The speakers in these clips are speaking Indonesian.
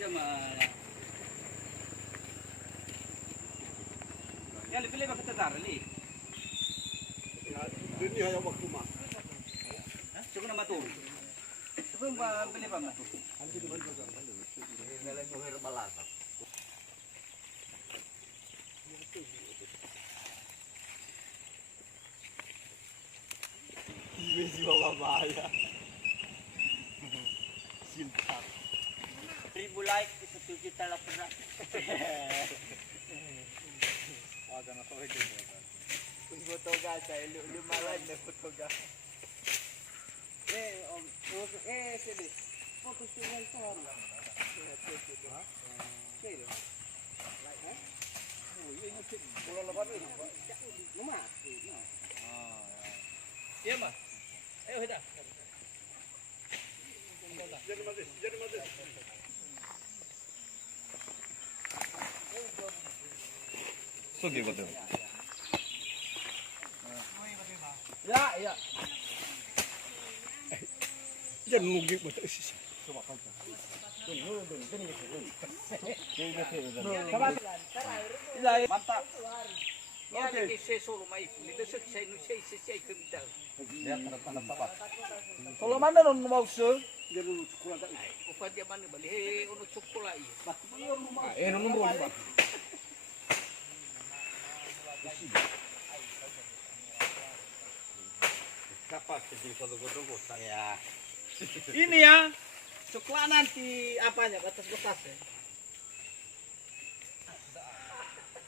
Ya lebih lebih kita taruh ni. Ini hanya waktu mah. Cukup nama tu. Cukup beli apa mah tu? Ini sih bawa bahaya. Cinta. 1000 like 1 juta laporan. Wala na to ito. Foto guys, ay lumalay na foto guys. Sini. Foto tinggal tu. Kira. Oh, ini sih. Pulau lepas ni. Rumah. Iya mah. Ayo kita. Jadi mati. Sugi betul. Ya. Jangan nugi betul sih. Mantap. Ya lagi saya solo mai. Itu saya kemidal. Dia tanda tepat. Kalau mana non mau se? Dia dulu cukup ada. Upah dia mana balik? Ono cukup lagi. Nunggu ba? Kapas jadi foto-foto saya. Ini ya. Coklat nanti apanya batas-batasnya.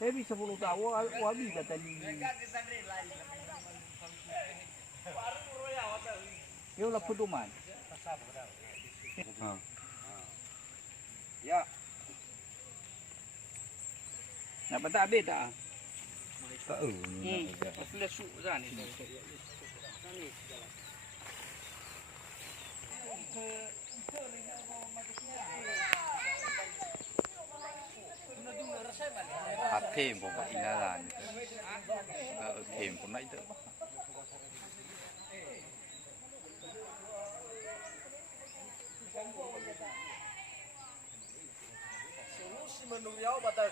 Saya bisa 10 tahu, wabi kata ni. Yo lah pedoman. Ya. Nak patah habis tak? Tahu. Sudah susah ni. Thêm một cái là thêm của nãy nữa. Solusi menunggu batal.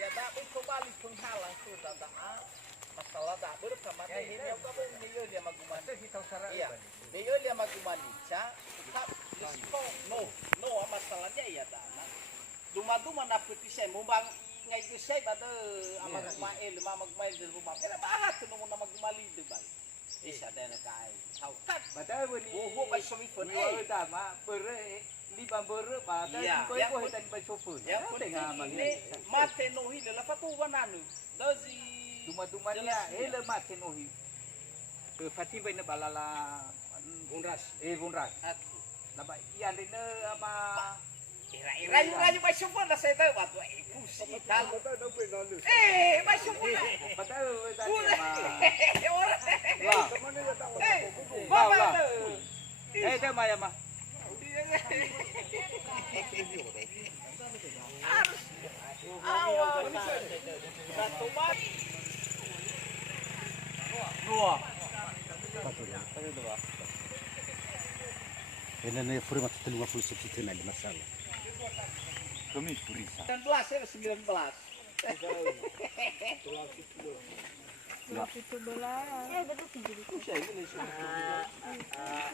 Ya tak bercoba lipun halang tu tak masalah tak bersama ini yang kau beli dia maguman. Iya, dia dia maguman ica. Tak no masalahnya ya tak. Duma nak putih saya mumbang ngai tu saya pada amak mail magmail di rumah. Kena bahas tu nama magmali tu bal. Isa dan kai. Tahu tak? Pada ni. Wo bai somi phone. Tak ma bere liba bere pada koi hitan bai sofun. Ya tengah mali. Mate nohi la fatu wananu. Dozi duma dia hele mate nohi. Fati bai na balala bunras. Bunras. Laba ian dina ama Ira bai sofun la saya tahu batu. Kusi tal. Bai sofun. Betul betul. Orang. Wah. Dah maya mah. Ini nih free mati 50 nanti masalah. Kami purisa. 19 ya 19.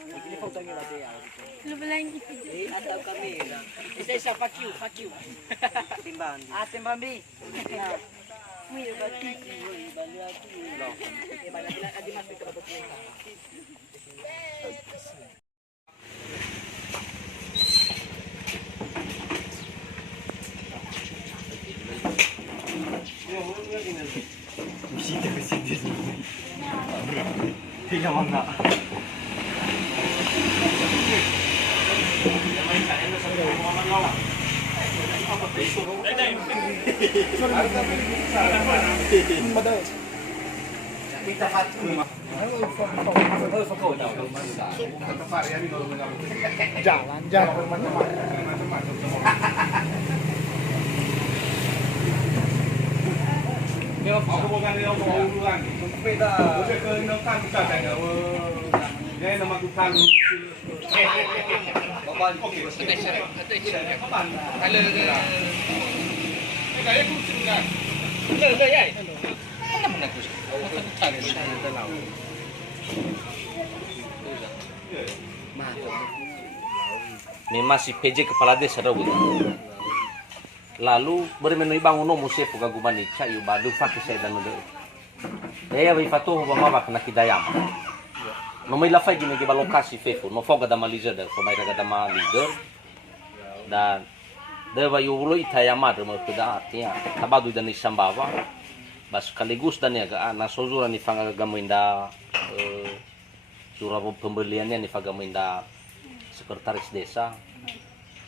Ini fotonya lagi ya. Atau kami. Ini saya fuck you. Timbang. Timbang bi. Wih, bati. Balik aku. Balik lagi masuk ke dalam. Visite. Tiga mangga. Jalan teman-teman. Aku bukan dia mau urusan. Beda. Saya ke nak kan kita jaga. Dia nama kita lu. Ini masih PJ kepala desa dah gitu. Lalu bermenui bangun nomu saya puga gumani cayu badu fakir saya dan udah. Ya wifatu mama kena kidayam. Nomai lafai gini kita lokasi fefu, no foga dama leader dah, komai raga dama leader. Dan dewa yulo itayama dama kuda artinya tabadu dan isambawa. Bas kaligus dan ya ga na sozura ni fanga gamuinda surah pembeliannya ni fanga gamuinda sekretaris desa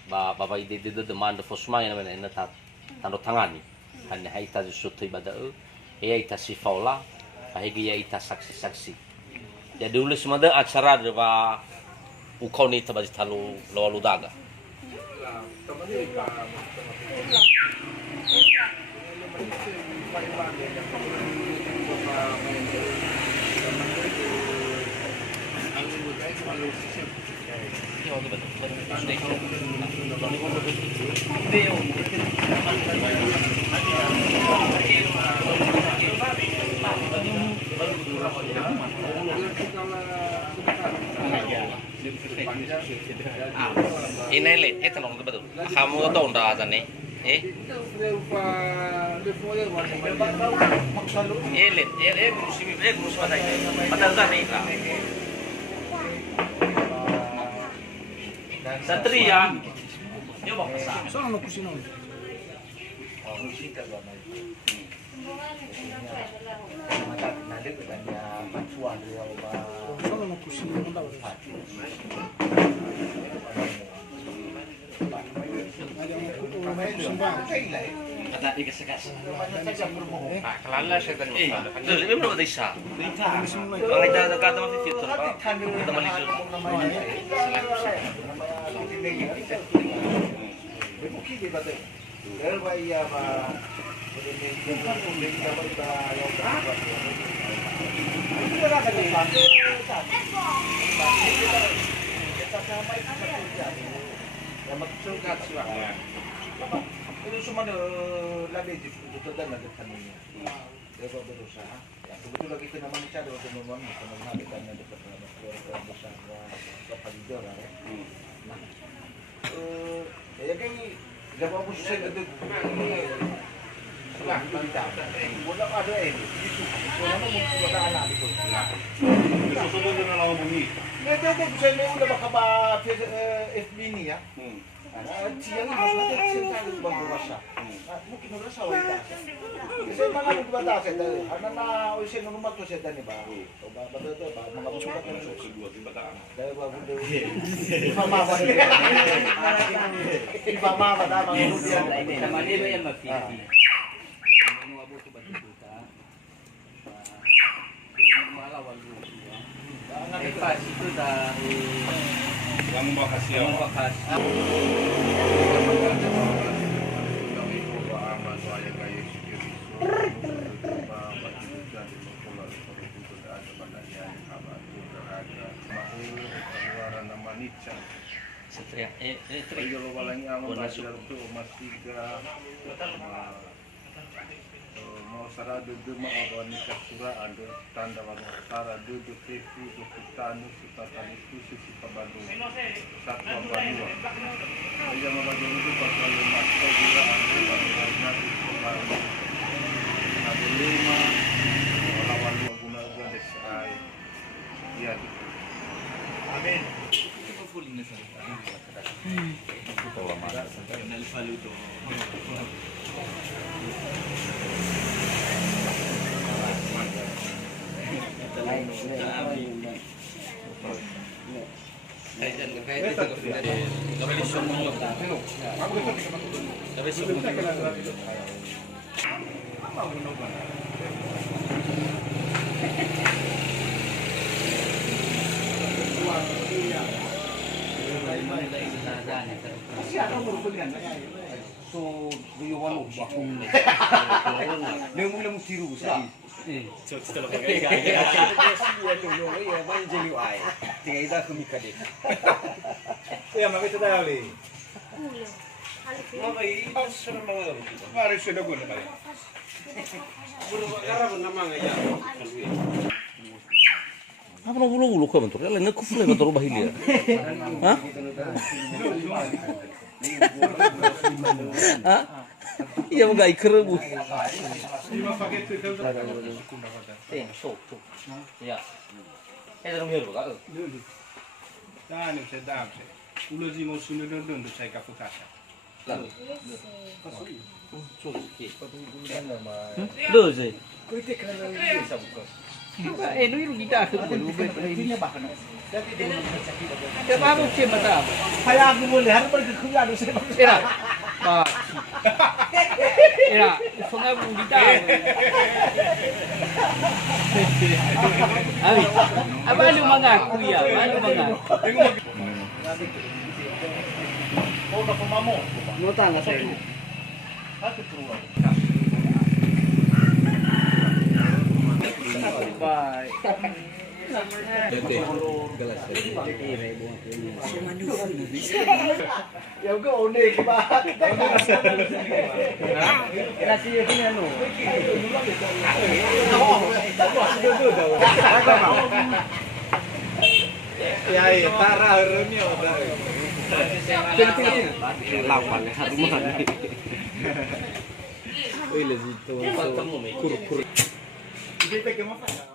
bapak ide demand fosma yang mana ina tanda tangani hanya haita suatu ibadah ya ita sifaula bahigi ya ita saksi-saksi jadi dulu semua acara deba ukau ni tabaji talu lawalu daga ini le, itu nong betul. Kamu tahu ndak ada nih? Musim ada ini. Padahal kan ini lah. Satria, dia bawa pesan. Sono no kusino. Sono no kusino ndak. Ada di kesekas. Kelala saya tadi. Itu lebih berapa desa? Kalau kita kata masih fitur, kita melihat. Itu cuma lebih itu dan ada tanahnya. Dia berusaha. Ya, kebetulan kita nama mencari untuk membangun teman-teman kita yang dekat dengan keluarga besar Bapak Lidor ya. Nah, ya kan jawab aku susah itu. Lah, kita. Bola ada ini. Itu. Bola mau ada anak itu. Itu sudah dengan lawan bunyi. Dia bisa udah bakal FB ini ya. Siang ini maksudnya cinta bang berasa. Mungkin berasa wanita. Saya mana mungkin batas itu. Karena na usia nomor tu saya tadi bang. Coba betul tu bang. Mengapa coba kan kedua timbataan. Dari bang bunda. Ifama apa ni? Ifama apa dah bang? Ini nama dia yang mati. Mau abu tu betul kita. Malah walu. Lepas itu dah. Kamu bakas ya. Satria, mau sarado duma awani kasura ando tanda warna tara dudu tepu dokutanu sutatan itu sisi pabadu satu abanu aja mabadu itu pasal masuk gula ando warna pabadu ada 5 lawan guna guna desai ya amin itu full ini saja kita lama kenal faludo So, do you want to bakung? Lemu tiru saya. Setelah pakai gaya. Dia dulu ya banyak jadi ai. Tinggal kita kemikade. Iya, makanya sudah kali. Mari sudah guna balik. Apa mau bulu kau bentuk? Lain aku fulai bentuk rubah hilir. Hah? Hah? Iya mau gak iker bu. Lima paket itu Tuh. Ya. Dalam hilir kau. dah ni saya dah. Ulo ji mau sudah dondon tu saya kapu kasa. Dua sih. Ini rugi dah tu. Siapa aku cuma tahu. Saya aku boleh harus pergi ke rumah dosen. Era. Pak. Era, sungai rugi dah. Apa lu mengaku ya? Apa lu mengaku? Oh, nak pemamu. Mau tangga saya. Aku keluar. Bye. Ya udah unik pak. Nasi ini anu. Ya tara harusnya udah. Lawan hari mana? Wih, lazito. Kur. Kita ke mana?